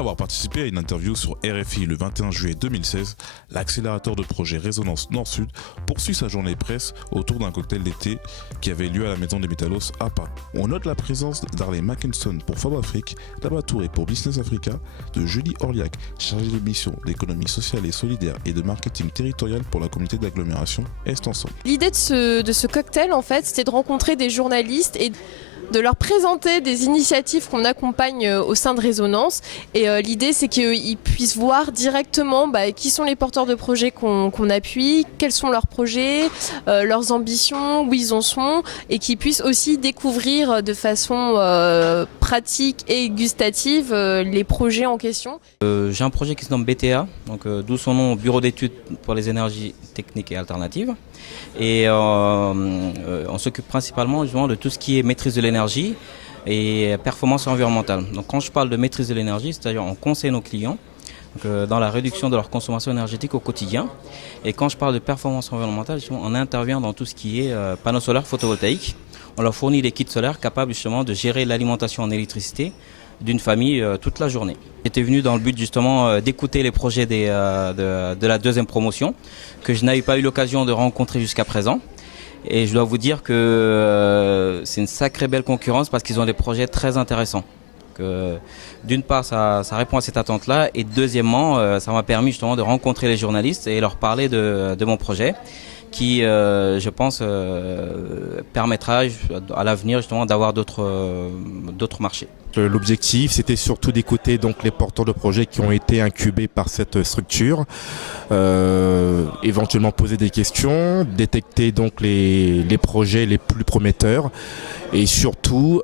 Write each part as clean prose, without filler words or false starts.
avoir participé à une interview sur RFI le 21 juillet 2016, l'accélérateur de projet Résonance Nord-Sud poursuit sa journée presse autour d'un cocktail d'été qui avait lieu à la Maison des Métallos à Paris. On note la présence d'Arley Mackinson pour Fab Afrique, d'Abba Touré pour Business Africa, de Julie Orliac, chargée de mission d'économie sociale et solidaire et de marketing territorial pour la communauté d'agglomération Est Ensemble. L'idée de ce cocktail, en fait, c'était de rencontrer des journalistes et de leur présenter des initiatives qu'on accompagne au sein de Résonance. Et l'idée, c'est qu'ils puissent voir directement qui sont les porteurs de projets qu'on appuie, quels sont leurs projets, leurs ambitions, où ils en sont, et qu'ils puissent aussi découvrir de façon pratique et gustative les projets en question. J'ai un projet qui se nomme BTA, donc d'où son nom, Bureau d'études pour les énergies techniques et alternatives. Et on s'occupe principalement justement de tout ce qui est maîtrise de l'énergie et performance environnementale. Donc quand je parle de maîtrise de l'énergie, c'est-à-dire on conseille nos clients dans la réduction de leur consommation énergétique au quotidien. Et quand je parle de performance environnementale, justement, on intervient dans tout ce qui est panneaux solaires photovoltaïques. On leur fournit des kits solaires capables justement de gérer l'alimentation en électricité d'une famille toute la journée. J'étais venu dans le but justement d'écouter les projets de la deuxième promotion que je n'avais pas eu l'occasion de rencontrer jusqu'à présent. Et je dois vous dire que c'est une sacrée belle concurrence parce qu'ils ont des projets très intéressants. D'une part, ça répond à cette attente-là, et deuxièmement, ça m'a permis justement de rencontrer les journalistes et leur parler de mon projet qui, je pense, permettra à l'avenir justement d'avoir d'autres marchés. L'objectif, c'était surtout d'écouter donc les porteurs de projets qui ont été incubés par cette structure, éventuellement poser des questions, détecter donc les projets les plus prometteurs et surtout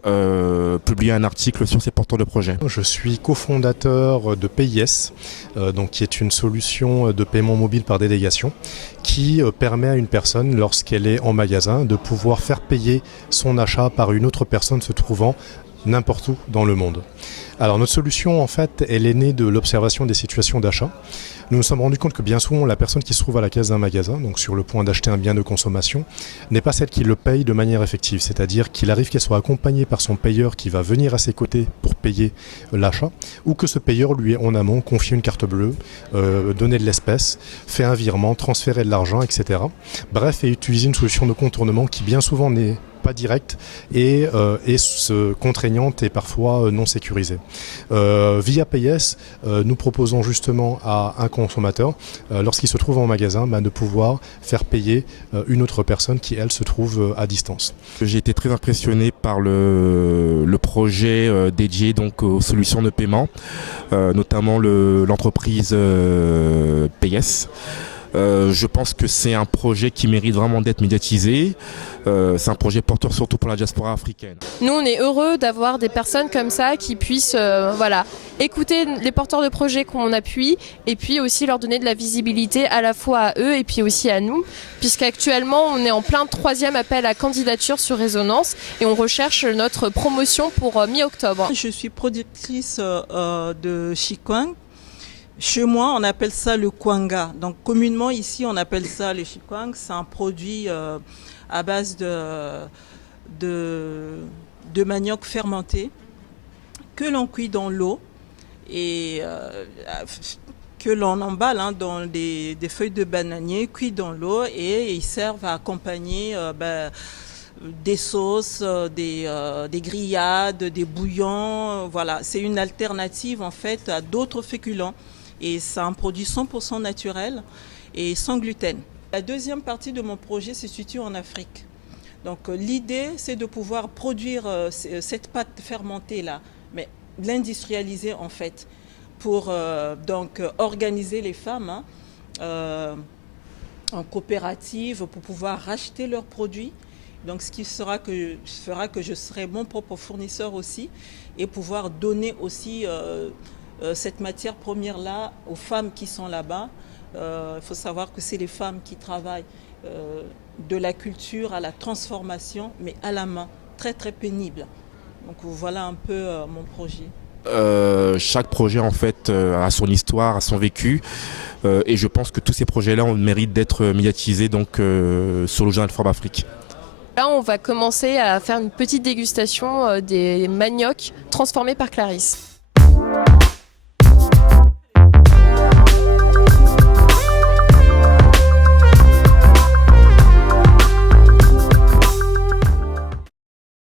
publier un article sur ces porteurs de projets. Je suis cofondateur de PIS, donc qui est une solution de paiement mobile par délégation qui permet à une personne, lorsqu'elle est en magasin, de pouvoir faire payer son achat par une autre personne se trouvant n'importe où dans le monde. Alors notre solution, en fait, elle est née de l'observation des situations d'achat. Nous nous sommes rendus compte que bien souvent, la personne qui se trouve à la caisse d'un magasin, donc sur le point d'acheter un bien de consommation, n'est pas celle qui le paye de manière effective. C'est-à-dire qu'il arrive qu'elle soit accompagnée par son payeur qui va venir à ses côtés pour payer l'achat, ou que ce payeur lui ait en amont confié une carte bleue, donné de l'espèce, fait un virement, transféré de l'argent, etc. Bref, et utiliser une solution de contournement qui bien souvent n'est pas directe et contraignante et parfois non sécurisée. Via PS, nous proposons justement à un consommateur, lorsqu'il se trouve en magasin, de pouvoir faire payer une autre personne qui, elle, se trouve à distance. J'ai été très impressionné par le projet dédié donc aux solutions de paiement, notamment l'entreprise PS. Je pense que c'est un projet qui mérite vraiment d'être médiatisé. C'est un projet porteur surtout pour la diaspora africaine. Nous, on est heureux d'avoir des personnes comme ça qui puissent écouter les porteurs de projets qu'on appuie et puis aussi leur donner de la visibilité à la fois à eux et puis aussi à nous, puisqu'actuellement, on est en plein 3e appel à candidature sur Résonance et on recherche notre promotion pour mi-octobre. Je suis productrice de chikwang. Chez moi, on appelle ça le kwanga. Donc, communément, ici, on appelle ça le chikwang. C'est un produit à base de manioc fermenté que l'on cuit dans l'eau et que l'on emballe dans des feuilles de bananier cuits dans l'eau, et ils servent à accompagner des sauces, des grillades, des bouillons. Voilà, c'est une alternative en fait à d'autres féculents. Et c'est un produit 100% naturel et sans gluten. La deuxième partie de mon projet se situe en Afrique. Donc l'idée, c'est de pouvoir produire cette pâte fermentée-là, mais l'industrialiser en fait, pour donc organiser les femmes en coopérative pour pouvoir racheter leurs produits. Donc ce qui fera que je serai mon propre fournisseur aussi, et pouvoir donner aussi cette matière première-là aux femmes qui sont là-bas. Il faut savoir que c'est les femmes qui travaillent de la culture à la transformation, mais à la main, très très pénible. Donc voilà un peu mon projet. Chaque projet en fait a son histoire, a son vécu, et je pense que tous ces projets-là ont le mérite d'être médiatisés donc, sur le journal Fab Afrique. Là, on va commencer à faire une petite dégustation des maniocs transformés par Clarisse.